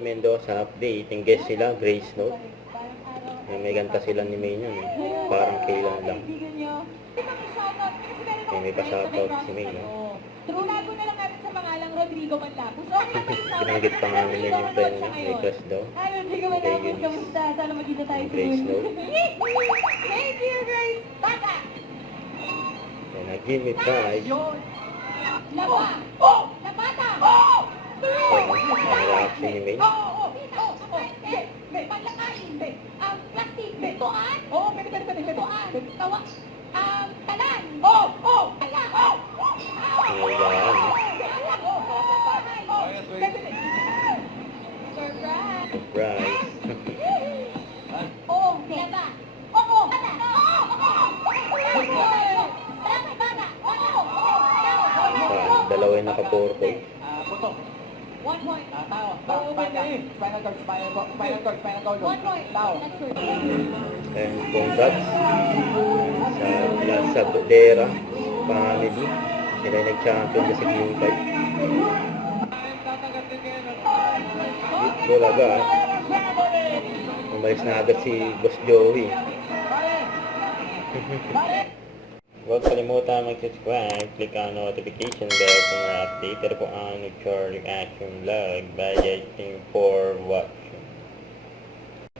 Mendoza update. Yung guest sila, Grace Note. May ganta sila ni May nun eh. Parang kailan lang. May pa-shoutout si May, no? True lago na lang natin sa pangalang Rodrigo Manlapos. Binanggit pa nga nila yung friend niya, may crush daw. Hi, Rodrigo Manlapos. Kamusta? Sana magkita tayo sa Grace Note. Thank you, Grace. Bata! Yan, give me five. Laba! Oh! Labata! Oh! Ang reaction ni May. Oh! Panlakain! Plastic! Tuan! Oh! Pwede! Tuan! Tawa! Talan! Oh! Ala! Ang ilaan, no? Surprise! Surprise. Oh! Laba! Oo! Bata! Dalawa yung naka-purple. Putok. 1 point. Tao. Spinal cord. 1 point. Tao. And congrats sa Plaza Bodera family. Sila yung nag-champion sa Game 5. Bulaga, ah. Umalis na agad si Boss Joey. Huwag kalimutan mag-subscribe, click ang notification bell kung na-updated po ang Charlie Action Vlog. Bye guys, thank you for watching.